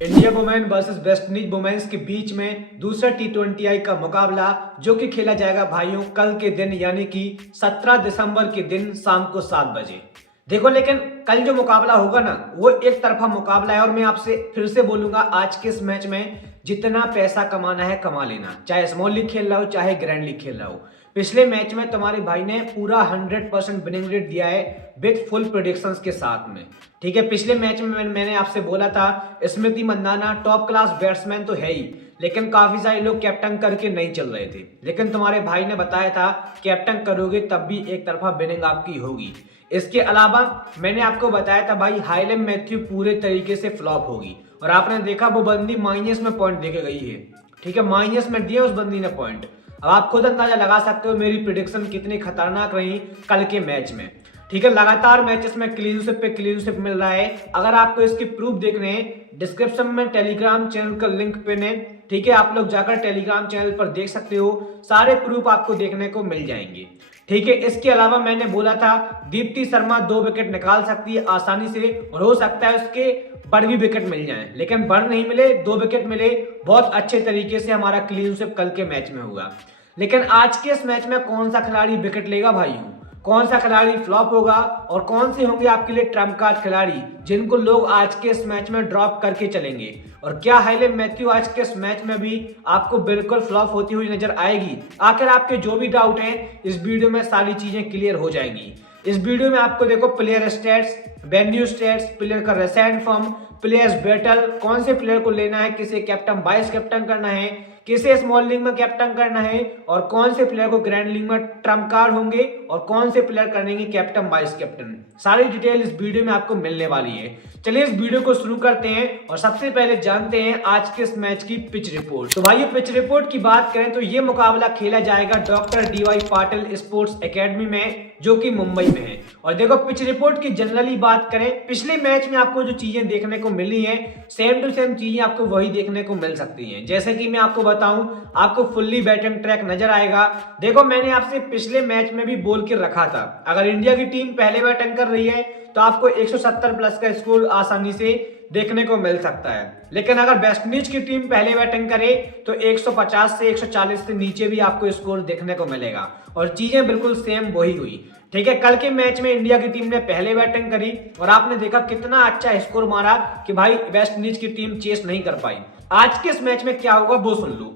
India women versus West Indies women's के बीच में दूसरा T20I का मुकाबला जो कि खेला जाएगा भाइयों कल के दिन यानी कि 17 दिसंबर के दिन शाम को 7 बजे। देखो लेकिन कल जो मुकाबला होगा ना वो एक तरफा मुकाबला है और मैं आपसे फिर से बोलूंगा आज के इस मैच में जितना पैसा कमाना है कमा लेना, चाहे स्मॉल लीग खेल रहा हो चाहे ग्रैंड लीग खेल रहा हो। पिछले मैच में तुम्हारे भाई ने पूरा 100% विनिंग रेट दिया है विद फुल प्रेडिक्शंस के साथ में। ठीक है, पिछले मैच में मैंने आपसे बोला था स्मृति मंदाना टॉप क्लास बैट्समैन तो है ही, लेकिन काफी सारे लोग कैप्टन करके नहीं चल रहे थे, लेकिन तुम्हारे भाई ने बताया था कैप्टन करोगे तब भी एक तरफा विनिंग आपकी होगी। इसके अलावा मैंने आपको बताया था भाई हाइलेम मैथ्यू पूरे तरीके से फ्लॉप होगी और आपने देखा वो बंदी माइनस में पॉइंट देके गई है। ठीक है, माइनस में दिया उस बंदी ने पॉइंट। अब आप खुद अंदाजा लगा सकते हो मेरी प्रिडिक्शन कितनी खतरनाक रही कल के मैच में। ठीक है, लगातार मैचेस में क्लीन स्वीप पे क्लीन स्वीप मिल रहा है। अगर आपको इसके प्रूफ देखने हैं डिस्क्रिप्शन में टेलीग्राम चैनल का लिंक पिन है। ठीक है, आप लोग जाकर टेलीग्राम चैनल पर देख सकते हो, सारे प्रूफ आपको देखने को मिल जाएंगे। ठीक है, इसके अलावा मैंने बोला था दीप्ति शर्मा 2 विकेट निकाल सकती है आसानी से और हो सकता है उसके बड़ भी विकेट मिल जाए, लेकिन बड़ नहीं मिले, 2 विकेट मिले। बहुत अच्छे तरीके से हमारा क्लीन स्वीप कल के मैच में होगा। लेकिन आज के इस मैच में कौन सा खिलाड़ी विकेट लेगा भाइयों, कौन सा खिलाड़ी फ्लॉप होगा और कौन से होंगे आपके लिए ट्रम्प कार्ड खिलाड़ी जिनको लोग आज के इस मैच में ड्रॉप करके चलेंगे, और क्या हाइलेम मैथ्यू आज के इस मैच में भी आपको बिल्कुल फ्लॉप होती हुई नजर आएगी। आखिर आपके जो भी डाउट हैं इस वीडियो में सारी चीजें क्लियर हो जाएंगी। इस वीडियो में आपको देखो player stats, venue stats, player का रिसेंट फॉर्म, प्लेयर्स बैटल, कौन से प्लेयर को लेना है, किसे कैप्टन वाइस कैप्टन करना है, किसे स्मॉल लीग में कैप्टन करना है और कौन से प्लेयर को ग्रैंड लीग में ट्रम्प कार्ड होंगे और कौन से प्लेयर करेंगे कैप्टन वाइस कैप्टन, सारी डिटेल इस वीडियो में आपको मिलने वाली है। चलिए इस वीडियो को शुरू करते हैं और सबसे पहले जानते हैं आज के इस मैच की पिच रिपोर्ट। तो भाई पिच रिपोर्ट की बात करें तो ये मुकाबला खेला जाएगा doctor DY Patil sports academy में जो कि मुंबई में है। और देखो पिच रिपोर्ट की जनरली बात करें, पिछले मैच में आपको जो चीजें देखने को मिली है सेम टू सेम चीजें आपको वही देखने को मिल सकती हैं। जैसे कि मैं आपको बताऊं, आपको फुल्ली बैटिंग ट्रैक नजर आएगा। देखो मैंने आपसे पिछले मैच में भी बोल के रखा था अगर इंडिया की टीम पहले बैटिंग कर रही है तो आपको 170 प्लस का स्कोर आसानी से देखने को मिल सकता है, लेकिन अगर वेस्ट इंडीज की टीम पहले बैटिंग करे तो 150 से 140 से नीचे भी आपको स्कोर देखने को मिलेगा और चीजें बिल्कुल सेम वही हुई। ठीक है, कल के मैच में इंडिया की टीम ने पहले बैटिंग करी और आपने देखा कितना अच्छा स्कोर मारा कि भाई वेस्ट इंडीज की टीम चेस नहीं कर पाई। आज के इस मैच में क्या होगा वो सुन लो।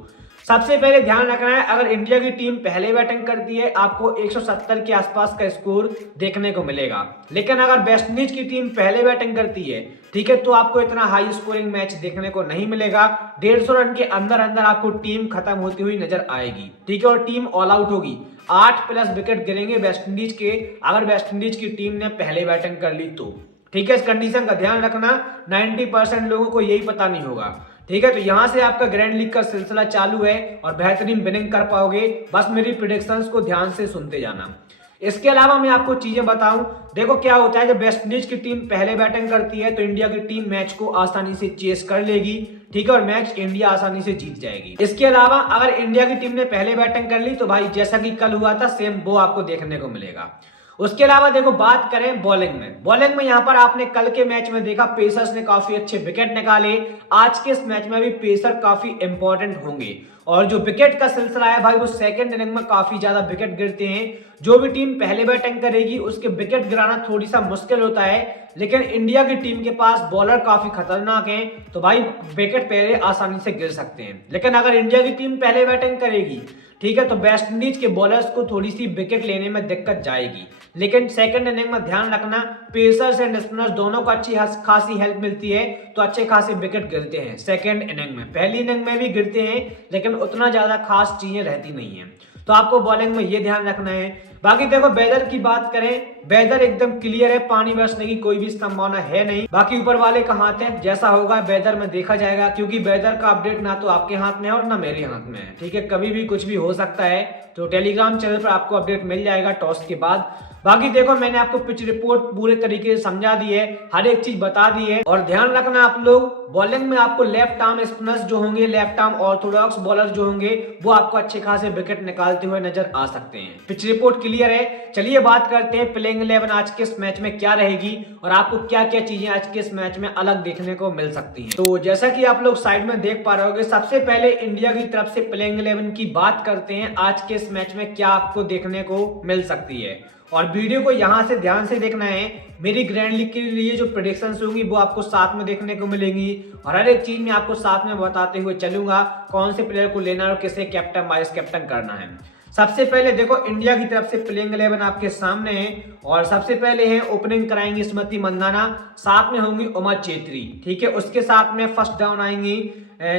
सबसे पहले ध्यान रखना है अगर इंडिया की टीम पहले बैटिंग करती है आपको 170 के आसपास का स्कोर देखने को मिलेगा, लेकिन अगर वेस्ट इंडीज की टीम पहले बैटिंग करती है ठीक है तो आपको इतना हाई स्कोरिंग मैच देखने को नहीं मिलेगा। 150 रन के अंदर अंदर आपको टीम खत्म होती हुई नजर आएगी। ठीक है, और टीम ऑल आउट होगी। 8 प्लस विकेट गिरेंगे वेस्ट इंडीज के अगर वेस्ट इंडीज की टीम ने पहले बैटिंग कर ली तो। ठीक है, इस कंडीशन का ध्यान रखना, 90% लोगों को यही पता नहीं होगा। ठीक है, तो यहां से आपका ग्रैंड लीग का सिलसिला चालू है और बेहतरीन विनिंग कर पाओगे, बस मेरी प्रेडिक्शंस को ध्यान से सुनते जाना। इसके अलावा मैं आपको चीजें बताऊं, देखो क्या होता है जब वेस्ट इंडीज की टीम पहले बैटिंग करती है तो इंडिया की टीम मैच को आसानी से चेस कर लेगी। ठीक है, और मैच इंडिया आसानी से जीत जाएगी। इसके अलावा अगर इंडिया की टीम ने पहले बैटिंग कर ली तो भाई जैसा कि कल हुआ था सेम वो आपको देखने को मिलेगा। उसके अलावा देखो बात करें बॉलिंग में यहाँ पर आपने कल के मैच में देखा पेसर्स ने काफी अच्छे विकेट निकाले। आज के इस मैच में भी पेसर काफी इंपॉर्टेंट होंगे और जो विकेट का सिलसिला है भाई वो सेकंड इनिंग में काफी ज्यादा विकेट गिरते हैं। जो भी टीम पहले बैटिंग करेगी उसके विकेट गिराना थोड़ी सा मुश्किल होता है, लेकिन इंडिया की टीम के पास बॉलर काफी खतरनाक हैं तो भाई विकेट पहले आसानी से गिर सकते हैं। लेकिन अगर इंडिया की टीम पहले बैटिंग करेगी ठीक है तो वेस्ट इंडीज के बॉलर्स को थोड़ी सी विकेट लेने में दिक्कत जाएगी, लेकिन सेकंड इनिंग में ध्यान रखना पेसर्स एंड स्पिनर्स दोनों को अच्छी खासी हेल्प मिलती है तो अच्छे खासे विकेट गिरते हैं सेकंड इनिंग में। पहली इनिंग में भी गिरते हैं लेकिन उतना ज्यादा खास चीजें रहती नहीं है, तो आपको बॉलिंग में ये ध्यान रखना है। बाकी देखो वेदर की बात करें, वेदर एकदम क्लियर है, पानी बरसने की कोई भी संभावना है नहीं। बाकी ऊपर वाले का हाथ है, जैसा होगा वेदर में देखा जाएगा, क्योंकि वेदर का अपडेट ना तो आपके हाथ में है और ना मेरे हाथ में है। ठीक है, कभी भी कुछ भी हो सकता है, तो टेलीग्राम चैनल पर आपको अपडेट मिल जाएगा टॉस के बाद। बाकी देखो मैंने आपको पिच रिपोर्ट पूरे तरीके से समझा दी है, हर एक चीज बता दी है। और ध्यान रखना आप लोग बॉलिंग में आपको लेफ्ट आर्म स्पिनर्स जो होंगे, लेफ्ट आर्म ऑर्थोडॉक्स बॉलर जो होंगे वो आपको अच्छे खासे विकेट निकालते हुए नजर आ सकते हैं। पिच रिपोर्ट क्लियर है। चलिए बात करते हैं प्लेइंग 11 आज के इस मैच में क्या रहेगी और आपको क्या क्या चीजें आज के इस मैच में अलग देखने को मिल सकती हैं। तो जैसा कि आप लोग साइड में देख पा रहे होंगे, सबसे पहले इंडिया की तरफ से प्लेइंग 11 की बात करते हैं। आज के इस मैच में क्या आपको देखने को मिल सकती है और वीडियो को यहां से ध्यान से देखना है। मेरी ग्रैंड लीग के लिए जो प्रेडिक्शंस होंगी वो आपको साथ में देखने को मिलेंगी और हर एक चीज में आपको साथ में बताते हुए चलूंगा कौन से प्लेयर को लेना और किसे कैप्टन वाइस कैप्टन करना है। सबसे पहले देखो इंडिया की तरफ से प्लेइंग 11 आपके सामने है और सबसे पहले है ओपनिंग कराएंगी स्मृति मंदाना, साथ में होंगी उमा चेत्री, ठीक है। उसके साथ में फर्स्ट डाउन आएंगी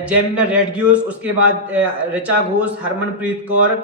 जेमिना रेडग्यूस, उसके बाद ऋचा घोष, हरमनप्रीत कौर,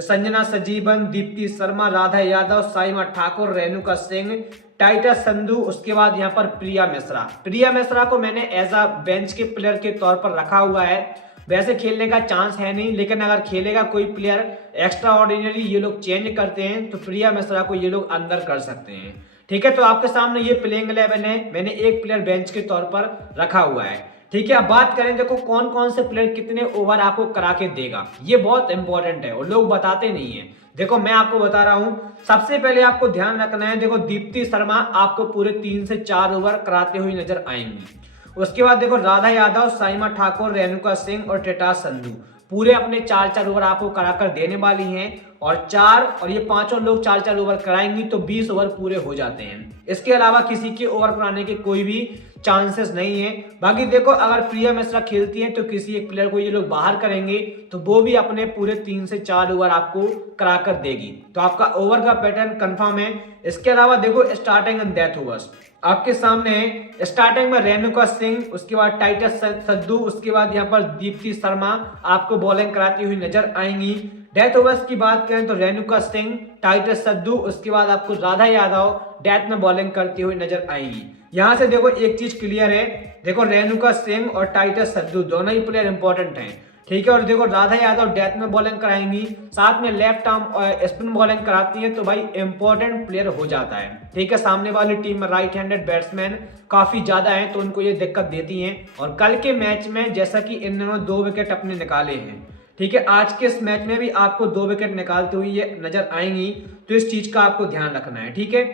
संजना सजीवन, दीप्ति शर्मा, राधा यादव, साइमा ठाकुर, रेणुका सिंह, टाइटस संधू, उसके बाद यहाँ पर प्रिया मिश्रा को मैंने एज अ बेंच के प्लेयर के तौर पर रखा हुआ है। वैसे खेलने का चांस है नहीं, लेकिन अगर खेलेगा कोई प्लेयर एक्स्ट्रा ऑर्डिनरी ये लोग चेंज करते हैं तो प्रिया मिश्रा को ये लोग अंदर कर सकते हैं, ठीक है। तो आपके सामने ये प्लेइंग 11 है, मैंने एक प्लेयर बेंच के तौर पर रखा हुआ है, ठीक है। अब बात करें देखो कौन कौन से प्लेयर कितने ओवर आपको करा के देगा, ये बहुत इंपॉर्टेंट है और लोग बताते नहीं है। देखो मैं आपको बता रहा हूं, सबसे पहले आपको ध्यान रखना है, देखो दीप्ति शर्मा आपको पूरे 3 से 4 ओवर कराते हुए नजर आएंगी। उसके बाद देखो राधा यादव, साइमा ठाकुर, रेणुका सिंह और टेटा संधू पूरे अपने 4-4 ओवर आपको कराकर देने वाली हैं और ये पांचों लोग 4-4 ओवर कराएंगी तो 20 ओवर पूरे हो जाते हैं। इसके अलावा किसी के ओवर कराने के कोई भी चांसेस नहीं है। बाकी देखो अगर प्रिया मिश्रा खेलती हैं तो किसी एक प्लेयर को ये लोग बाहर करेंगे तो वो भी अपने पूरे 3 से 4 ओवर आपको कराकर देगी, तो आपका ओवर का पैटर्न कंफर्म है। इसके अलावा देखो स्टार्टिंग एंड डेथ ओवर्स आपके सामने है। स्टार्टिंग में रेणुका सिंह, उसके बाद टाइटस संधू, उसके बाद यहाँ पर दीप्ति शर्मा आपको बॉलिंग कराती हुई नजर आएंगी। डेथ ओवर्स की बात करें तो रेणुका सिंह, टाइटस संधू, उसके बाद आपको राधा यादव डेथ में बॉलिंग करती हुई नजर आएंगी। यहाँ से देखो एक चीज क्लियर है, देखो रेणुका सिंह और टाइटस संधू दोनों ही प्लेयर इंपॉर्टेंट हैं, ठीक है। और देखो राधा यादव डेथ में बॉलिंग कराएंगी, साथ में लेफ्ट आर्म और स्पिन बॉलिंग कराती है, तो भाई इंपॉर्टेंट प्लेयर हो जाता है, ठीक है। सामने वाली टीम में राइट हैंडेड बैट्समैन काफी ज्यादा है तो उनको ये दिक्कत देती है। और कल के मैच में जैसा कि इन्होंने 2 विकेट अपने निकाले हैं, ठीक है, आज के इस मैच में भी आपको 2 विकेट निकालते हुए ये नजर आएंगी, तो इस चीज का आपको ध्यान रखना है, ठीक है।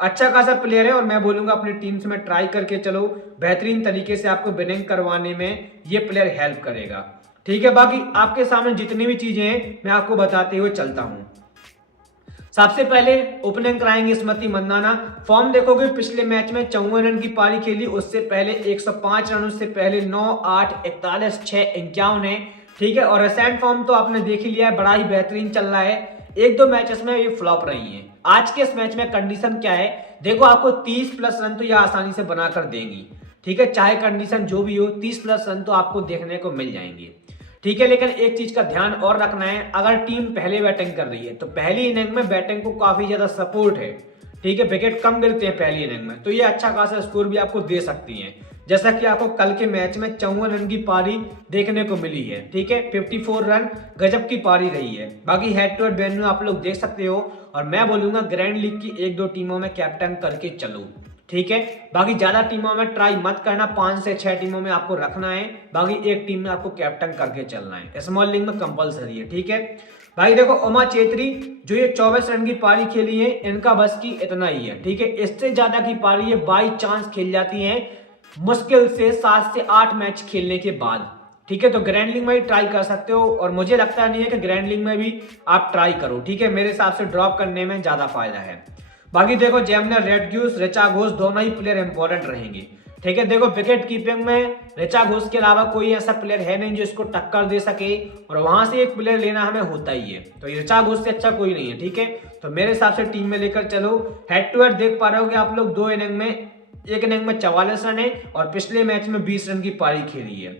अच्छा खासा प्लेयर है और मैं बोलूंगा अपनी टीम से में ट्राई करके चलो, बेहतरीन तरीके से आपको विनिंग करवाने में ये प्लेयर हेल्प करेगा, ठीक है। बाकी आपके सामने जितनी भी चीजें हैं मैं आपको बताते हुए चलता हूं। सबसे पहले ओपनिंग कराएंगे स्मृति मंदाना। फॉर्म देखोगे पिछले मैच में 54 रन की पारी खेली, उससे पहले 105 रन, उससे पहले 9, 8, 41, 6, 51 है, ठीक है। और रिसेंट फॉर्म तो आपने देख ही लिया है, बड़ा ही बेहतरीन चल रहा है। 1-2 मैचेस में ये फ्लॉप रही हैं। आज के इस मैच में कंडीशन क्या है, देखो आपको 30+ रन तो ये आसानी से बनाकर देंगी, ठीक है। चाहे कंडीशन जो भी हो 30+ रन तो आपको देखने को मिल जाएंगे, ठीक है। लेकिन एक चीज का ध्यान और रखना है, अगर टीम पहले बैटिंग कर रही है तो पहली इनिंग में बैटिंग को काफी ज्यादा सपोर्ट है, ठीक है। विकेट कम गिरते हैं पहली इनिंग में, तो ये अच्छा खासा स्कोर भी आपको दे सकती है, जैसा कि आपको कल के मैच में 54 रन की पारी देखने को मिली है, ठीक है। 54 रन गजब की पारी रही है। बाकी हेड टू हेड वेन्यू आप लोग देख सकते हो और मैं बोलूंगा ग्रैंड लीग की 1-2 टीमों में कैप्टन करके चलो, ठीक है। बाकी ज्यादा टीमों में ट्राई मत करना, 5 से 6 टीमों में आपको रखना है, बाकी एक टीम में आपको कैप्टन करके चलना है। स्मॉल लीग में कंपलसरी है, ठीक है। भाई देखो उमा चेत्री जो ये 24 रन की पारी खेली है, इनका बस की इतना ही है, ठीक है। इससे ज्यादा की पारी ये बाई चांस खेल जाती है मुश्किल से 7 से 8 मैच खेलने के बाद, ठीक है। तो ग्रैंड लीग में भी ट्राई कर सकते हो और मुझे लगता नहीं है कि ग्रैंड लीग में भी आप ट्राई करो, ठीक है। मेरे हिसाब से ड्रॉप करने में ज्यादा फायदा है। बाकी देखो जेमिना रेडग्यूस, ऋचा घोष दोनों ही प्लेयर इंपॉर्टेंट रहेंगे, ठीक है। देखो विकेट कीपिंग में ऋचा घोष के अलावा कोई ऐसा प्लेयर है नहीं जो इसको टक्कर दे सके और वहां से एक प्लेयर लेना हमें होता ही है, तो ऋचा घोष से अच्छा कोई नहीं है, ठीक है। तो मेरे हिसाब से टीम में लेकर चलो। हेड टू हेड देख पा रहे हो कि आप लोग 2 इनिंग में, एक इनिंग में 44 रन है और पिछले मैच में 20 रन की पारी खेली है।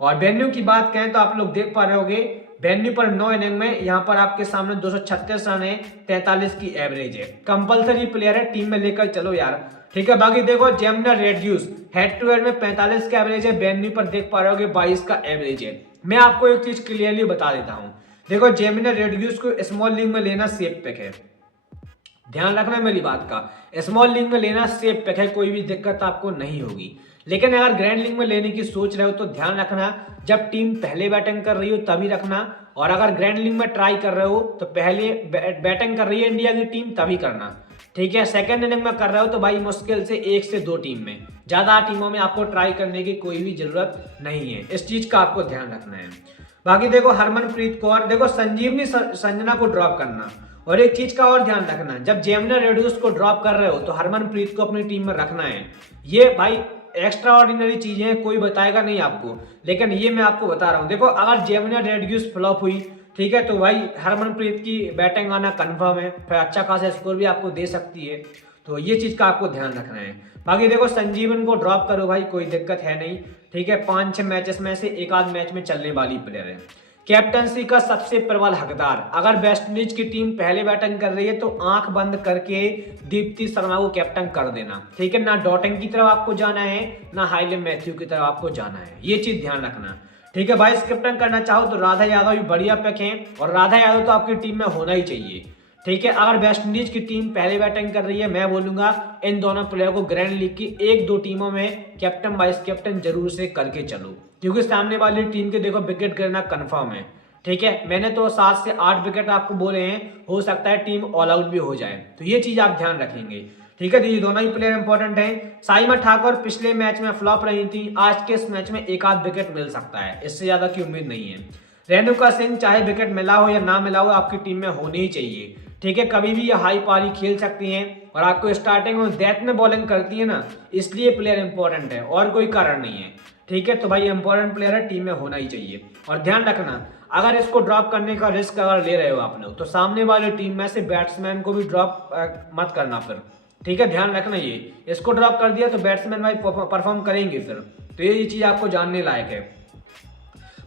और वेन्यू की बात करें तो आप लोग देख पा रहे होगे वेन्यू पर 9 इनिंग में यहाँ पर आपके सामने 236 रन है, 43 की एवरेज है। कंपलसरी प्लेयर है, टीम में लेकर चलो यार, ठीक है। बाकी देखो जेमिना रेडग्यूस हेड टू हेड में 45 का एवरेज है, वेन्यू पर देख पा रहे होगे 22 का एवरेज है। मैं आपको एक चीज क्लियरली बता देता हूँ, देखो जेमिना रेडग्यूस को स्मॉल लीग में लेना सेफ पिक है, ध्यान रखना मेरी बात का। स्मॉल लीग में लेना सेफ पिक है, कोई भी दिक्कत आपको नहीं होगी। लेकिन अगर ग्रैंड लीग में लेने की सोच रहे हो तो ध्यान रखना जब टीम पहले बैटिंग कर रही हो तभी रखना, और अगर ग्रैंड लीग में ट्राई कर रहे हो तो पहले बैटिंग कर रही है इंडिया की टीम तभी करना, ठीक है। सेकंड इनिंग में कर रहे हो तो भाई मुश्किल से 1 से 2 टीम में, ज्यादा टीमों में आपको ट्राई करने की कोई भी जरूरत नहीं है। इस चीज का आपको ध्यान रखना है। बाकी देखो हरमनप्रीत कौर, देखो संजीवनी संजना को ड्रॉप करना, और एक चीज का और ध्यान रखना, जब जेमिनी रेड्यूस को ड्रॉप कर रहे हो तो हरमनप्रीत को अपनी टीम में रखना है। ये भाई एक्स्ट्रा ऑर्डिनरी चीजें हैं, कोई बताएगा नहीं आपको, लेकिन ये मैं आपको बता रहा हूँ। देखो अगर जेमिनी रेड्यूस फ्लॉप हुई, ठीक है, तो भाई हरमनप्रीत की बैटिंग आना कंफर्म है, फिर अच्छा खासा स्कोर भी आपको दे सकती है, तो ये चीज का आपको ध्यान रखना है। बाकी देखो संजीवन को ड्रॉप करो भाई, कोई दिक्कत है नहीं, ठीक है। 5-6 मैचेस में से एक आध मैच में चलने वाली प्लेयर है। कैप्टनसी का सबसे प्रबल हकदार, अगर वेस्ट इंडीज की टीम पहले बैटिंग कर रही है तो आंख बंद करके दीप्ति शर्मा को कैप्टन कर देना, ठीक है। ना डॉटिंग की तरफ आपको जाना है, ना हाइले मैथ्यू की तरफ आपको जाना है, ये चीज ध्यान रखना, ठीक है। वाइस कैप्टन करना चाहो तो राधा यादव भी बढ़िया पिक है, और राधा यादव तो आपकी टीम में होना ही चाहिए, ठीक है। अगर वेस्ट इंडीज की टीम पहले बैटिंग कर रही है, मैं बोलूंगा इन दोनों प्लेयर को ग्रैंड लीग की 1-2 टीमों में कैप्टन वाइस कैप्टन जरूर से करके चलो, क्योंकि सामने वाली टीम के देखो विकेट गिरना कंफर्म है, ठीक है। मैंने तो 7 से 8 विकेट आपको बोले हैं, हो सकता है टीम ऑल आउट भी हो जाए, तो ये चीज आप ध्यान रखेंगे, ठीक है। तो ये दोनों ही प्लेयर इंपॉर्टेंट हैं। साइमा ठाकुर पिछले मैच में फ्लॉप रही थी, आज के इस मैच में एक आध विकेट मिल सकता है, इससे ज्यादा की उम्मीद नहीं है। रेणुका सिंह चाहे विकेट मिला हो या ना मिला हो आपकी टीम में होनी ही चाहिए, ठीक है। कभी भी ये हाई पारी खेल सकती हैं, और आपको स्टार्टिंग में डेथ में बॉलिंग करती है ना, इसलिए प्लेयर इंपॉर्टेंट है, और कोई कारण नहीं है, ठीक है। तो भाई इंपॉर्टेंट प्लेयर है, टीम में होना ही चाहिए। और ध्यान रखना अगर इसको ड्रॉप करने का रिस्क अगर ले रहे हो आप लोग, तो सामने वाली टीम में से बैट्समैन को भी ड्रॉप मत करना फिर, ठीक है। ध्यान रखना ये, इसको ड्रॉप कर दिया तो बैट्समैन भाई परफॉर्म करेंगे फिर, तो ये चीज आपको जानने लायक है।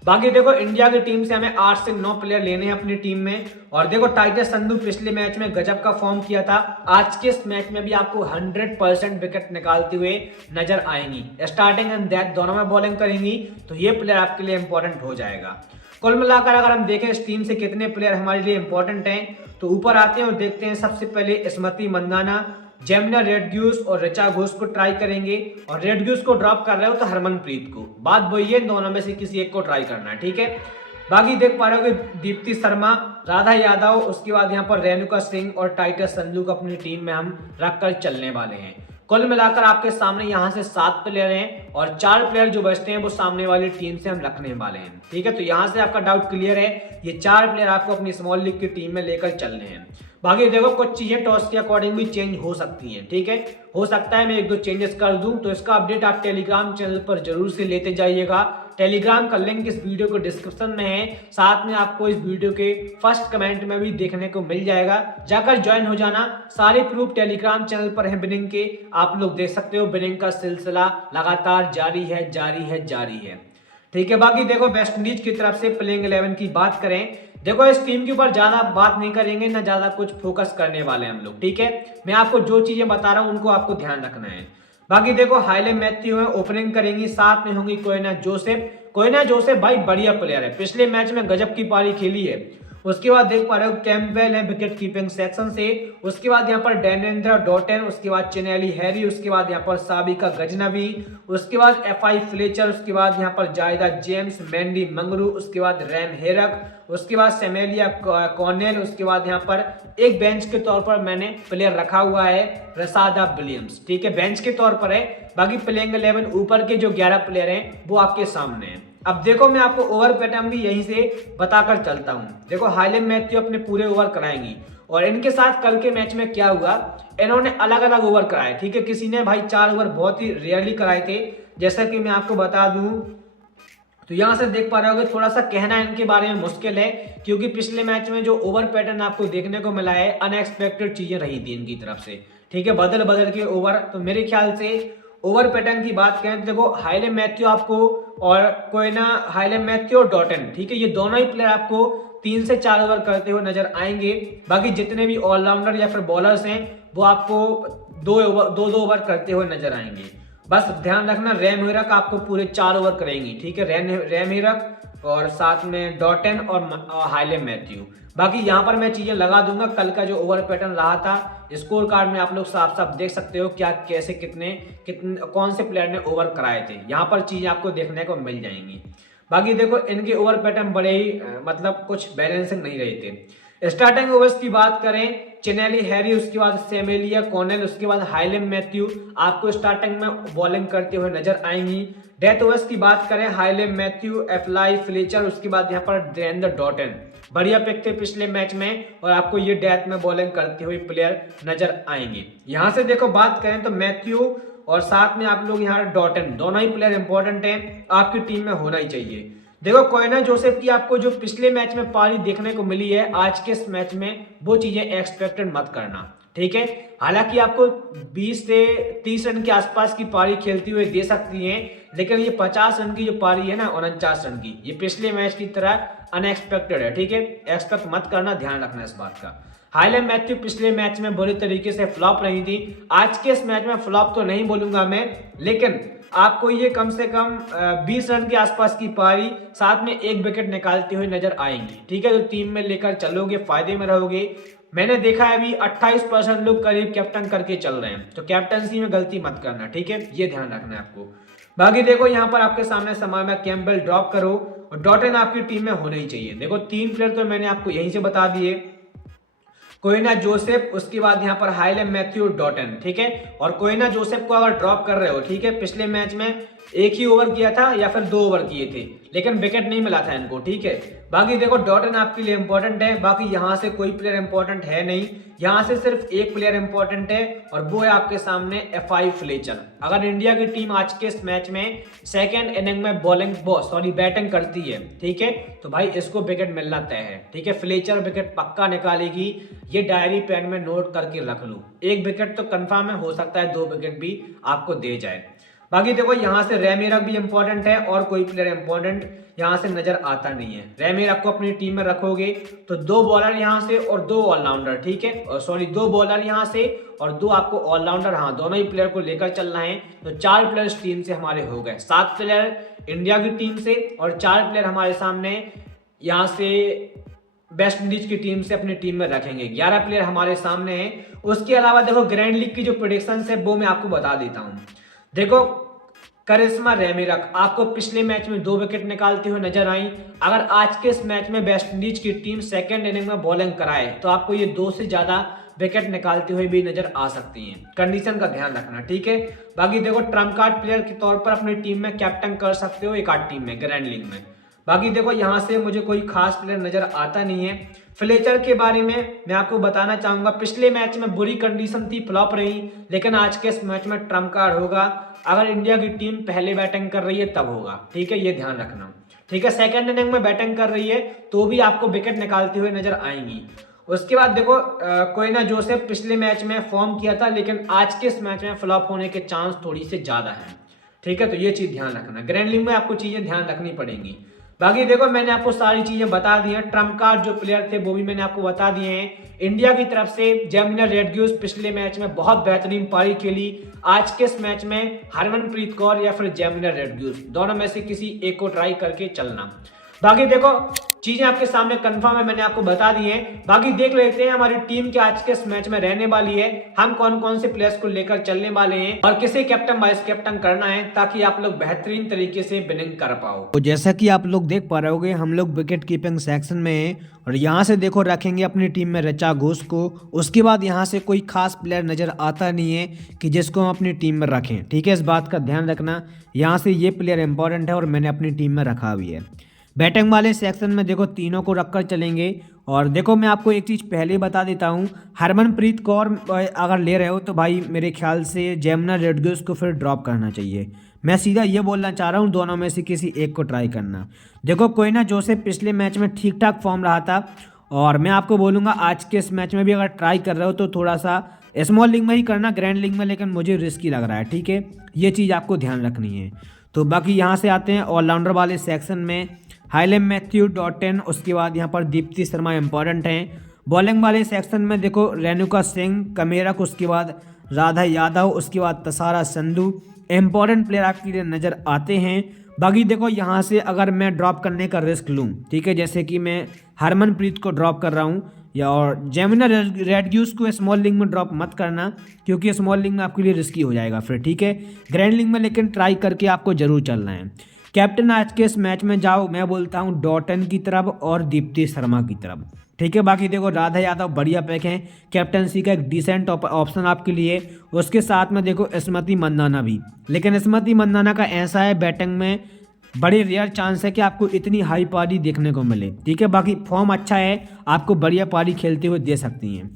बाकी देखो इंडिया की टीम से हमें 8 से 9 प्लेयर लेने हैं अपनी टीम में, और देखो टाइटस संधू पिछले मैच में गजब का फॉर्म किया था, आज के इस मैच में भी आपको 100% विकेट निकालते हुए नजर आएंगी। स्टार्टिंग एंड डेथ दोनों में बॉलिंग करेंगी, तो ये प्लेयर आपके लिए इंपॉर्टेंट हो जाएगा। कुल मिलाकर अगर हम देखें इस टीम से कितने प्लेयर हमारे लिए इंपॉर्टेंट हैं, तो ऊपर आते हैं और देखते हैं। सबसे पहले स्मृति मंदाना, जेमिनी रेड्यूस और ऋचा घोष को ट्राई करेंगे, और रेड्यूस को ड्रॉप कर रहे हो तो हरमनप्रीत को, बात वही है, दोनों में से किसी एक को ट्राई करना है, ठीक है। बाकी देख पा रहे हो कि दीप्ति शर्मा, राधा यादव, उसके बाद यहाँ पर रेणुका सिंह और टाइटस संधू को अपनी टीम में हम रखकर चलने वाले हैं। कुल मिलाकर आपके सामने यहाँ से 7 प्लेयर हैं, और 4 प्लेयर जो बचते हैं वो सामने वाली टीम से हम रखने वाले हैं, ठीक है। तो यहाँ से आपका डाउट क्लियर है, ये 4 प्लेयर आपको अपनी स्मॉल लीग की टीम में लेकर चलने हैं। बाकी देखो कुछ चीजें टॉस के अकॉर्डिंग भी चेंज हो सकती हैं, ठीक है। हो सकता है मैं 1-2 चेंजेस कर दूं, तो इसका अपडेट आप टेलीग्राम चैनल पर जरूर से लेते जाइएगा। टेलीग्राम का लिंक इस वीडियो को डिस्क्रिप्शन में है, साथ में आपको इस वीडियो के फर्स्ट कमेंट में भी देखने को मिल जाएगा, जाकर ज्वाइन हो जाना। सारे प्रूफ टेलीग्राम चैनल पर है बिनिंग के, आप लोग देख सकते हो। बिनिंग का सिलसिला लगातार जारी है, जारी है, जारी है, ठीक है। बाकी देखो वेस्ट इंडीज की तरफ से प्लेइंग 11 की बात करें, देखो इस टीम के ऊपर ज्यादा बात नहीं करेंगे, ना ज्यादा कुछ फोकस करने वाले हम लोग, ठीक है। मैं आपको जो चीजें बता रहा हूं उनको आपको ध्यान रखना है। बाकी देखो हाइले मैथ्यू है, ओपनिंग करेंगी, साथ में होंगी कोयना जोसेफ। कोयना जोसेफ भाई बढ़िया प्लेयर है, पिछले मैच में गजब की पारी खेली है। उसके बाद देख पा रहे हो कैम्पबेल है विकेट कीपिंग सेक्शन से, उसके बाद यहाँ पर डैनेंद्र डॉटेन, उसके बाद चेनेली हैरी, उसके बाद यहाँ पर साबिका गजनबी, उसके बाद एफआई फ्लेचर, उसके बाद यहाँ पर जायदा जेम्स, मैंडी मंगरू, उसके बाद रैन हेरक, उसके बाद सेमेलिया कॉर्नेल, उसके बाद यहाँ पर एक बेंच के तौर पर मैंने प्लेयर रखा हुआ है रसादा विलियम्स, ठीक है, बेंच के तौर पर है। बाकी प्लेइंग 11 ऊपर के जो 11 प्लेयर हैं वो आपके सामने हैं। अब देखो मैं आपको ओवर पैटर्न भी यहीं से बताकर चलता हूं। देखो हाइले मैथ्यू अपने पूरे ओवर कराएंगी, और इनके साथ कल के मैच में क्या हुआ, इन्होंने अलग अलग ओवर कराए, ठीक है। किसी ने भाई 4 ओवर बहुत ही रेयरली कराए थे, जैसा कि मैं आपको बता दूं, तो यहां से देख पा रहे होगे थोड़ा सा कहना इनके बारे में मुश्किल है, क्योंकि पिछले मैच में जो ओवर पैटर्न आपको देखने को मिला है अनएक्सपेक्टेड चीजें रही थी इनकी तरफ से, ठीक है, बदल बदल के ओवर। तो मेरे ख्याल से ओवर पैटर्न की बात करें तो देखो हाइले मैथ्यू आपको और कोयना, हाइले मैथ्यू और डॉटन, ठीक है, ये दोनों ही प्लेयर आपको 3 से 4 ओवर करते हुए नजर आएंगे। बाकी जितने भी ऑलराउंडर या फिर बॉलर्स हैं वो आपको 2-2 ओवर करते हुए नजर आएंगे। बस ध्यान रखना रैम हिरक आपको पूरे 4 ओवर करेंगी, ठीक है। रैम हिरक और साथ में डॉटेन और हाइलेम मैथ्यू। बाकी यहाँ पर मैं चीजें लगा दूंगा, कल का जो ओवर पैटर्न रहा था स्कोर कार्ड में आप लोग साफ साफ देख सकते हो क्या कैसे कितने कौन से प्लेयर ने ओवर कराए थे, यहाँ पर चीजें आपको देखने को मिल जाएंगी। बाकी देखो इनके ओवर पैटर्न बड़े ही मतलब कुछ बैलेंसिंग नहीं रहे थे। स्टार्टिंग ओवर्स की बात करें, चिनेली हैरी, उसके बाद सेमेलिया कॉनेल, उसके बाद हाइलेम मैथ्यू आपको स्टार्टिंग में बॉलिंग करते हुए नजर आएंगी। डेथ ओवर्स की बात करें, हाइलेम मैथ्यू, एफ्लाई, फ्लेचर, उसके बाद यहाँ पर देवेंद्र डॉटेन बढ़िया पिक थे पिछले मैच में और आपको ये डेथ में बॉलिंग करते हुए प्लेयर नजर आएंगे। यहाँ से देखो बात करें तो मैथ्यू और साथ में आप लोग यहाँ डॉटेन दोनों ही प्लेयर इंपॉर्टेंट हैं, आपकी टीम में होना ही चाहिए। देखो कोयना जोसेफ की आपको जो पिछले मैच में पारी देखने को मिली है, आज के इस मैच में वो चीजें एक्सपेक्टेड मत करना, ठीक है। हालांकि आपको 20 से 30 रन के आसपास की पारी खेलती हुई दे सकती हैं, लेकिन ये 50 रन की जो पारी है ना, 49 रन की, ये पिछले मैच की तरह अनएक्सपेक्टेड है, ठीक है। एक्सपेक्ट मत करना, ध्यान रखना इस बात का। हाइलेम मैथ्यू पिछले मैच में बुरी तरीके से फ्लॉप रही थी, आज के इस मैच में फ्लॉप तो नहीं बोलूंगा मैं, लेकिन आपको ये कम से कम 20 रन के आसपास की पारी साथ में एक विकेट निकालती हुई नजर आएंगी, ठीक है। तो टीम में लेकर चलोगे, फायदे में रहोगे। मैंने देखा है अभी 28% लोग करीब कैप्टन करके चल रहे हैं, तो कैप्टनसी में गलती मत करना, ठीक है, ये ध्यान रखना है आपको। बाकी देखो यहाँ पर आपके सामने समय में कैम्पबेल ड्रॉप करो और डॉटेन आपकी टीम में होने ही चाहिए। देखो 3 प्लेयर तो मैंने आपको यहीं से बता दिए, कोयना जोसेफ, उसके बाद यहाँ पर हाइलेम मैथ्यू, डॉटेन, ठीक है। और कोयना जोसेफ को अगर ड्रॉप कर रहे हो, ठीक है, पिछले मैच में एक ही ओवर किया था या फिर 2 ओवर किए थे, लेकिन विकेट नहीं मिला था इनको, ठीक है। बाकी देखो डॉटेन आपके लिए इंपॉर्टेंट है, बाकी यहाँ से कोई प्लेयर इंपॉर्टेंट है नहीं, यहाँ से सिर्फ एक प्लेयर इंपॉर्टेंट है और वो है आपके सामने एफआई फ्लेचर। अगर इंडिया की टीम आज के इस मैच में सेकेंड इनिंग में बैटिंग करती है, ठीक है, तो भाई इसको विकेट मिलना तय है, ठीक है। फ्लेचर विकेट पक्का निकालेगी, ये डायरी पेन में नोट करके रख लो। 1 विकेट तो कंफर्म है, हो सकता है 2 विकेट भी आपको दे जाए। बाकी देखो यहाँ से रैम हिरक भी इंपॉर्टेंट है और कोई प्लेयर इंपॉर्टेंट यहाँ से नजर आता नहीं है। रैम हिरक को अपनी टीम में रखोगे तो 2 बॉलर यहाँ से और 2 ऑलराउंडर, ठीक है, 2 बॉलर यहाँ से और 2 आपको ऑलराउंडर, हाँ दोनों ही प्लेयर को लेकर चलना है। तो 4 प्लेयर टीम से हमारे हो गए, 7 प्लेयर इंडिया की टीम से और 4 प्लेयर हमारे सामने यहाँ से वेस्ट इंडीज की टीम से अपनी टीम में रखेंगे। 11 प्लेयर हमारे सामने हैं। उसके अलावा देखो ग्रैंड लीग की जो प्रेडिक्शन है वो मैं आपको बता देता हूँ। देखो करिश्मा रैम हिरक आपको पिछले मैच में 2 विकेट निकालती हुई नजर आई। अगर आज के इस मैच में वेस्ट इंडीज की टीम सेकेंड इनिंग में बॉलिंग कराए तो आपको ये 2 से ज्यादा विकेट निकालती हुई भी नजर आ सकती हैं, कंडीशन का ध्यान रखना, ठीक है। बाकी देखो ट्रम्प कार्ड प्लेयर के तौर पर अपनी टीम में कैप्टन कर सकते हो एक आध टीम में ग्रैंड लीग में। बाकी देखो यहाँ से मुझे कोई खास प्लेयर नजर आता नहीं है। फ्लेचर के बारे में मैं आपको बताना चाहूंगा, पिछले मैच में बुरी कंडीशन थी, फ्लॉप रही, लेकिन आज के इस मैच में ट्रम्प कार्ड होगा। अगर इंडिया की टीम पहले बैटिंग कर रही है तब होगा, ठीक है, ये ध्यान रखना, ठीक है। सेकंड इनिंग में बैटिंग कर रही है तो भी आपको विकेट निकालते हुए नजर आएंगी। उसके बाद देखो कोयना जोसेफ पिछले मैच में फॉर्म किया था, लेकिन आज के इस मैच में फ्लॉप होने के चांस थोड़ी से ज्यादा है, ठीक है, तो ये चीज ध्यान रखना। ग्रैंड लीग में आपको चीजें ध्यान रखनी पड़ेंगी। बाकी देखो मैंने आपको सारी चीजें बता दी हैं, ट्रम्प कार्ड जो प्लेयर थे वो भी मैंने आपको बता दिए हैं। इंडिया की तरफ से जेमिनी रेडग्यूस पिछले मैच में बहुत बेहतरीन पारी खेली। आज के इस मैच में हरमनप्रीत कौर या फिर जेमिनी रेडग्यूस दोनों में से किसी एक को ट्राई करके चलना। बाकी देखो चीजें आपके सामने कंफर्म है, मैंने आपको बता दी है। बाकी देख लेते हैं हमारी टीम के आज के इस मैच में रहने वाली है, हम कौन कौन से प्लेयर्स को लेकर चलने वाले हैं और किसे कैप्टन वाइस कैप्टन करना है, ताकि आप लोग बेहतरीन तरीके से विनिंग कर पाओ। तो जैसा कि आप लोग देख पा रहे होगे, हम लोग विकेट कीपिंग सेक्शन में हैं और यहाँ से देखो रखेंगे अपनी टीम में ऋचा घोष को। उसके बाद यहाँ से कोई खास प्लेयर नजर आता नहीं है कि जिसको हम अपनी टीम में रखें, ठीक है, इस बात का ध्यान रखना। यहाँ से ये प्लेयर इंपॉर्टेंट है और मैंने अपनी टीम में रखा भी है। बैटिंग वाले सेक्शन में देखो तीनों को रखकर चलेंगे। और देखो मैं आपको एक चीज़ पहले ही बता देता हूँ, हरमनप्रीत कौर अगर ले रहे हो तो भाई मेरे ख्याल से जेमिनी रेडग्यूस को फिर ड्रॉप करना चाहिए। मैं सीधा ये बोलना चाह रहा हूँ, दोनों में से किसी एक को ट्राई करना। देखो कोयना जोसेफ पिछले मैच में ठीक ठाक फॉर्म रहा था और मैं आपको बोलूँगा आज के इस मैच में भी अगर ट्राई कर रहे हो तो थोड़ा सा स्मॉल लीग में ही करना, ग्रैंड लीग में लेकिन मुझे रिस्की लग रहा है, ठीक है, ये चीज़ आपको ध्यान रखनी है। तो बाकी यहाँ से आते हैं ऑलराउंडर वाले सेक्शन में। हाइलेम मैथ्यू, डॉटेन, उसके बाद यहाँ पर दीप्ति शर्मा इंपॉर्टेंट हैं। बॉलिंग वाले सेक्शन में देखो रेणुका सिंह, कमेरक, उसके बाद राधा यादव, उसके बाद तसारा संधू, इंपॉर्टेंट प्लेयर आपके लिए नज़र आते हैं। बाकी देखो यहाँ से अगर मैं ड्रॉप करने का रिस्क लूँ, ठीक है, जैसे कि मैं हरमनप्रीत को ड्रॉप कर रहा हूँ या और जेमिना रेडग्यूस को स्मॉल लीग में ड्रॉप मत करना, क्योंकि स्मॉल लीग में आपके लिए रिस्की हो जाएगा फिर, ठीक है। ग्रैंड लीग में लेकिन ट्राई करके आपको जरूर चलना है। कैप्टन आज के इस मैच में जाओ, मैं बोलता हूँ डॉटन की तरफ और दीप्ति शर्मा की तरफ, ठीक है। बाकी देखो राधा यादव बढ़िया पैक है, कैप्टनसी का एक डिसेंट ऑप्शन आपके लिए। उसके साथ में देखो स्मृति मंदाना भी, लेकिन स्मृति मंदाना का ऐसा है बैटिंग में बड़ी रेयर चांस है कि आपको इतनी हाई पारी देखने को मिले, ठीक है। बाकी फॉर्म अच्छा है, आपको बढ़िया पारी खेलते हुए दे सकती हैं।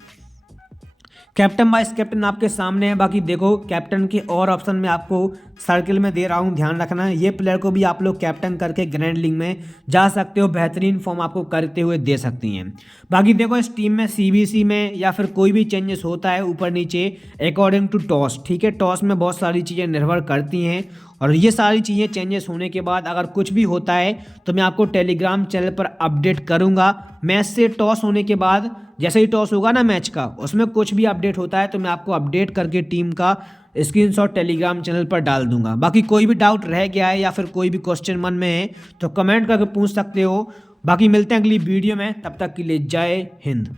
कैप्टन वाइस कैप्टन आपके सामने है। बाकी देखो कैप्टन के और ऑप्शन में आपको सर्किल में दे रहा हूँ, ध्यान रखना है। ये प्लेयर को भी आप लोग कैप्टन करके ग्रैंड लीग में जा सकते हो, बेहतरीन फॉर्म आपको करते हुए दे सकती हैं। बाकी देखो इस टीम में सीबीसी में या फिर कोई भी चेंजेस होता है ऊपर नीचे अकॉर्डिंग टू टॉस, ठीक है। टॉस में बहुत सारी चीज़ें निर्भर करती हैं और ये सारी चीज़ें चेंजेस होने के बाद अगर कुछ भी होता है तो मैं आपको टेलीग्राम चैनल पर अपडेट करूंगा। मैच से टॉस होने के बाद जैसे ही टॉस होगा ना मैच का, उसमें कुछ भी अपडेट होता है तो मैं आपको अपडेट करके टीम का स्क्रीनशॉट टेलीग्राम चैनल पर डाल दूंगा। बाकी कोई भी डाउट रह गया है या फिर कोई भी क्वेश्चन मन में है तो कमेंट करके पूछ सकते हो। बाकी मिलते हैं अगली वीडियो में, तब तक के लिए जय हिंद।